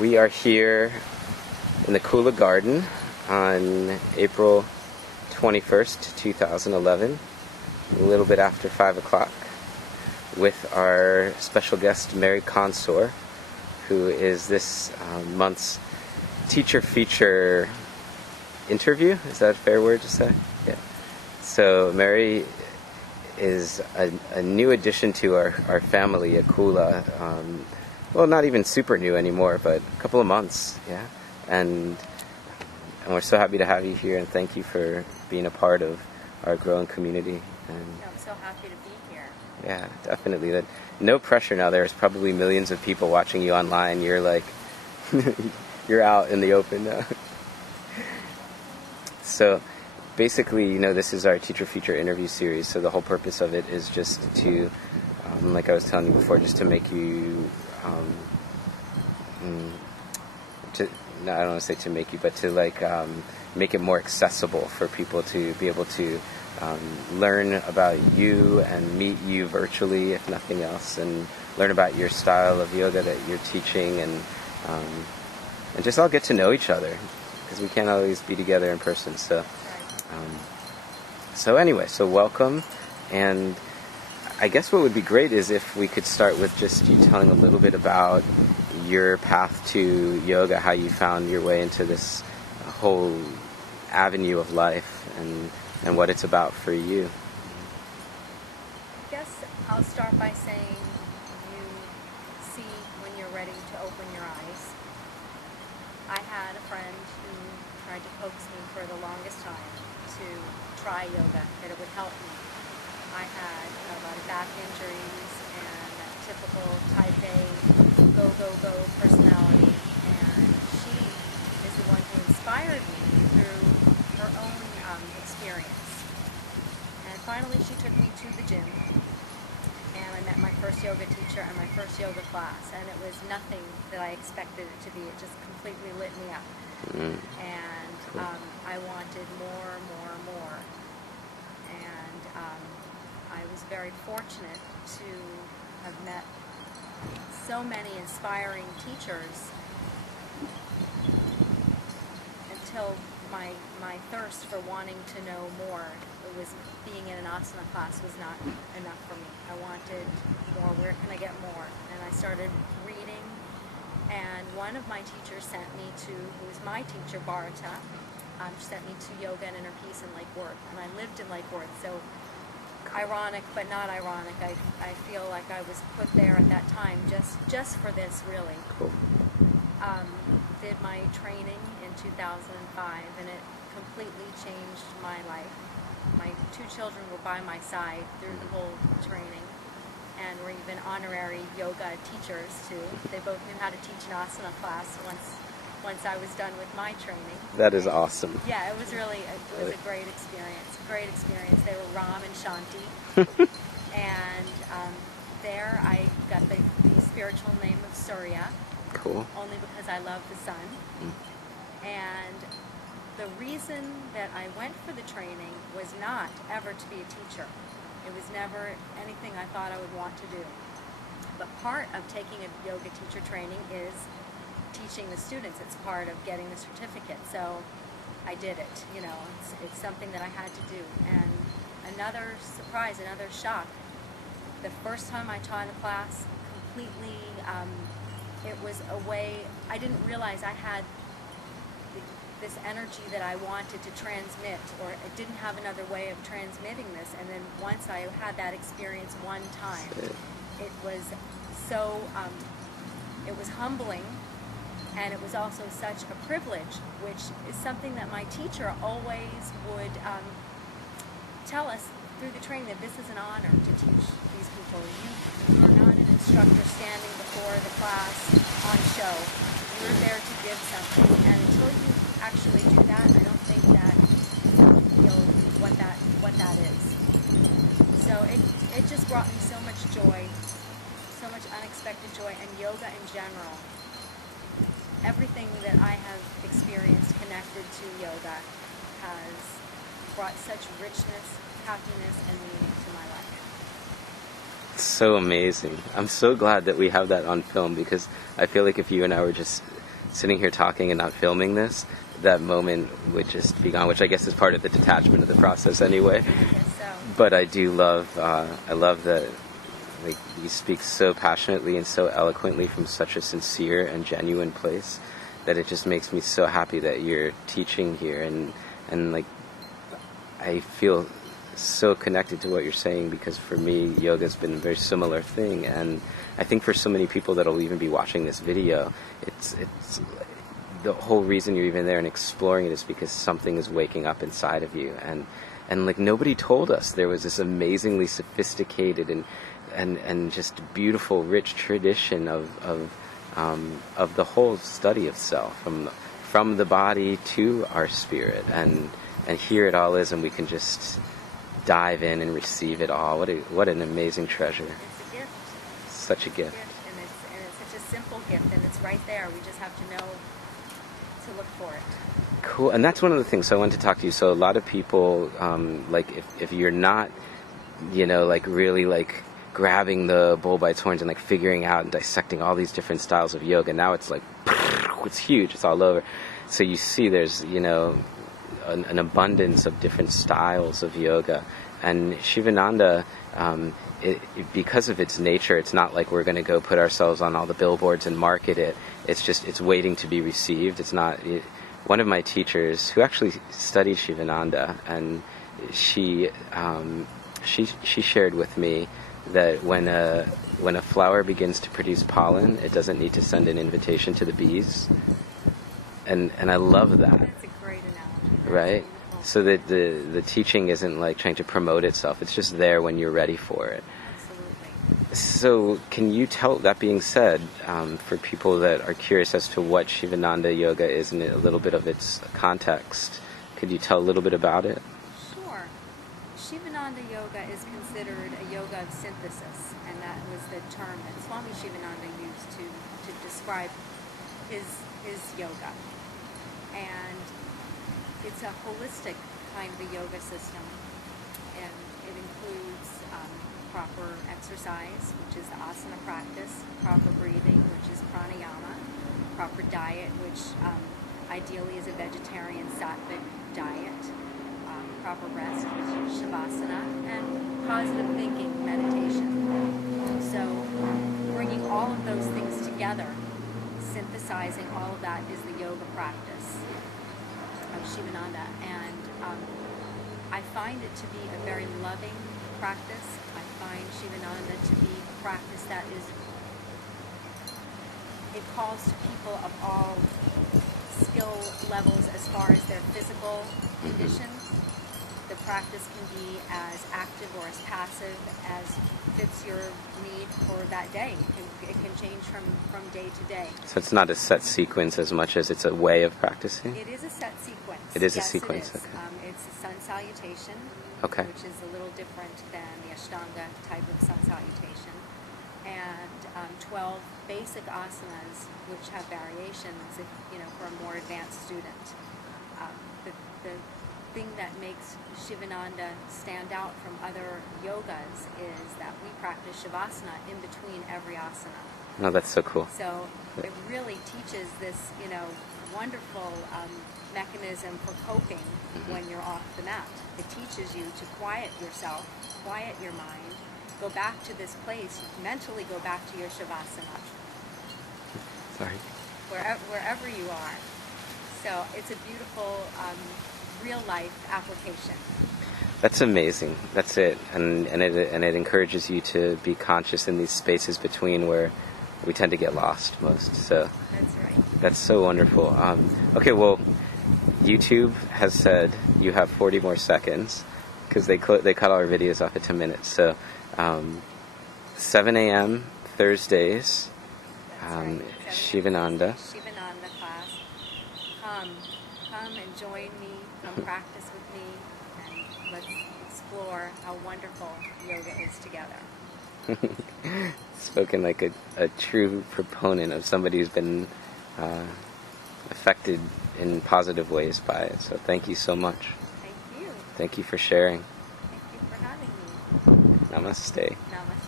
We are here in the Kula garden on April 21st, 2011, a little bit after 5 o'clock, with our special guest Meri Consor, who is this month's teacher feature interview. Is that a fair word to say? Yeah. So Meri is a new addition to our family at Kula. Well, not even super new anymore, but a couple of months, yeah. And we're so happy to have you here, and thank you for being a part of our growing community. And I'm so happy to be here. yeah, definitely. No pressure now. There's probably millions of people watching you online. You're like, you're out in the open now. So basically, this is our teacher feature interview series. So the whole purpose of it is just to, like I was telling you before, just to make you, I don't want to say to make you, but to make it more accessible for people to be able to learn about you and meet you virtually, if nothing else, and learn about your style of yoga that you're teaching, and just all get to know each other, because we can't always be together in person. So anyway, so welcome, and I guess what would be great is if we could start with just you telling a little bit about your path to yoga, how you found your way into this whole avenue of life, and what it's about for you. I guess I'll start by saying you see when you're ready to open your eyes. I had a friend who tried to coax me for the longest time to try yoga, that it would help me. I had a lot of back injuries and that typical type A go personality, and she is the one who inspired me through her own experience. And finally she took me to the gym, and I met my first yoga teacher and my first yoga class, and it was nothing that I expected it to be. It just completely lit me up. And I wanted more. And I was very fortunate to have met so many inspiring teachers until my thirst for wanting to know more, it was being in an asana class was not enough for me. I wanted more. Where can I get more? And I started reading, and one of my teachers sent me to, who was my teacher, Bharata, she sent me to yoga and inner peace in Lake Worth, and I lived in Lake Worth, so ironic but not ironic. I feel like I was put there at that time just for this, really. Cool. Did my training in 2005, and it completely changed my life. My two children were by my side through the whole training, and were even honorary yoga teachers too. They both knew how to teach an asana class once I was done with my training. That is awesome. Yeah, it was a great experience. Great experience. They were Ram and Shanti. And there I got the spiritual name of Surya. Cool. Only because I love the sun. And the reason that I went for the training was not ever to be a teacher. It was never anything I thought I would want to do. But part of taking a yoga teacher training is teaching the students. It's part of getting the certificate. So I did it. It's something that I had to do. And another surprise, another shock. The first time I taught a class, completely, it was a way, I didn't realize I had this energy that I wanted to transmit, or I didn't have another way of transmitting this. And then once I had that experience one time, it was so, it was humbling. And it was also such a privilege, which is something that my teacher always would tell us through the training, that this is an honor to teach these people. You are not an instructor standing before the class on show. You're there to give something. And until you actually do that, I don't think that you feel what that is. So it just brought me so much joy, so much unexpected joy, and yoga in general. Everything that I have experienced connected to yoga has brought such richness, happiness, and meaning to my life. So amazing. I'm so glad that we have that on film, because I feel like if you and I were just sitting here talking and not filming this, that moment would just be gone, which I guess is part of the detachment of the process anyway. I guess so. But I do love, I love that, like, you speak so passionately and so eloquently from such a sincere and genuine place that it just makes me so happy that you're teaching here, and like, I feel so connected to what you're saying, because for me, yoga's been a very similar thing, and I think for so many people that'll even be watching this video, it's the whole reason you're even there and exploring it is because something is waking up inside of you, and like, nobody told us there was this amazingly sophisticated and just beautiful, rich tradition of the whole study of self, from the body to our spirit, and here it all is, and we can just dive in and receive it all. What an amazing treasure! It's a gift. Such a gift. And it's such a simple gift, and it's right there. We just have to know to look for it. Cool. And that's one of the things. So I wanted to talk to you. So a lot of people, like, if you're not, like, really, like, grabbing the bull by its horns and, like, figuring out and dissecting all these different styles of yoga, now it's like, it's huge. It's all over. So you see there's, an abundance of different styles of yoga, and Sivananda, because of its nature, it's not like we're going to go put ourselves on all the billboards and market it. It's waiting to be received. It's not. One of my teachers, who actually studied Sivananda, and she shared with me that when a flower begins to produce pollen, it doesn't need to send an invitation to the bees, and I love that. That's a great analogy. Right? So that the teaching isn't like trying to promote itself. It's just there when you're ready for it. Absolutely. So can you tell, that being said, for people that are curious as to what Sivananda Yoga is and a little bit of its context, could you tell a little bit about it? Sure. Sivananda Yoga is considered a yoga of synthesis, and that was the term that Swami Sivananda used to describe his yoga. And it's a holistic kind of a yoga system, and it includes proper exercise, which is the asana practice, proper breathing, which is pranayama, proper diet, which ideally is a vegetarian sattvic diet, proper rest, which is shavasana, and positive thinking, meditation. So bringing all of those things together, synthesizing all of that, is the yoga practice of Sivananda, and I find it to be a very loving practice. I find Sivananda to be a practice that it calls to people of all skill levels as far as their physical condition. The practice can be as active or as passive as fits your need for that day. It can change from day to day. So it's not a set sequence as much as it's a way of practicing? It is a set sequence. It is yes, a sequence, it is. okay. It's a sun salutation, Okay. which is a little different than the Ashtanga type of sun salutation, and 12 basic asanas, which have variations, for a more advanced student. The thing that makes Sivananda stand out from other yogas is that we practice shavasana in between every asana. Oh, that's so cool. So it really teaches this, wonderful mechanism for coping when you're off the mat. It teaches you to quiet yourself, quiet your mind, go back to this place, mentally go back to your shavasana. Sorry. Wherever you are. So it's a beautiful real-life application. That's amazing. That's it. And it encourages you to be conscious in these spaces between where we tend to get lost most. So That's right. that's so wonderful. Okay, well, YouTube has said you have 40 more seconds because they cut our videos off at 10 minutes. So 7 a.m. Thursdays, Right. Shivananda. Shivananda class. Come and join me. Come practice with me, and let's explore how wonderful yoga is together. Spoken like a true proponent of somebody who's been affected in positive ways by it. So thank you so much. Thank you. Thank you for sharing. Thank you for having me. Namaste. Namaste.